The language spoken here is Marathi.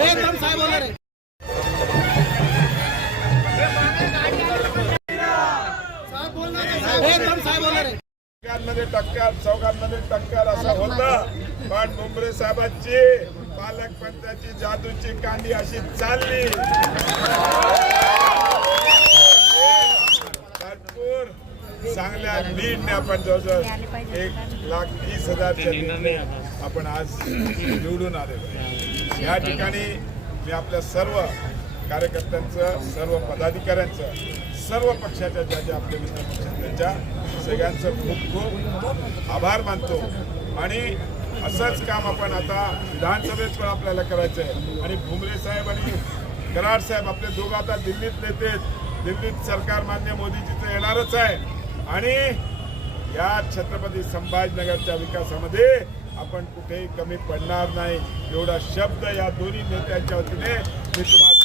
एकदम साहेब होणार आहे. साहेब बोलणार आहे, साहेब. एकदम साहेब होणार आहे. चौघांमध्ये टक्कर चौघांमध्ये टक्कर असं होतं. पण मुंबरे साहेबांची पालक पंचाची जादूची कांडी अशी चालली. भरपूर चांगल्या लीडने आपण जवळजवळ एक लाख तीस हजारच्या लीडने आपण आज निवडून आलेलो या ठिकाणी मी आपल्या सर्व कार्यकर्त्यांचं सर्व पदाधिकाऱ्यांचं सर्व पक्षाच्या ज्या ज्या आपल्या मित्र त्यांच्या सगळ्यांचं खूप खूप आभार मानतो. आणि असंच काम आपण आता विधानसभेत पण आपल्याला करायचं आहे आणि भुमरे साहेब आणि कराड साहेब आपले दोघं आता दिल्लीत नेते दिल्लीत सरकार मान्य मोदीजीचं येणारच आहे. आणि या छत्रपती संभाजीनगरच्या विकासामध्ये आपण कुठेही कमी पडणार नाही. एवढा शब्द या दोन्ही नेत्यांच्या वतीने मी तुम्हाला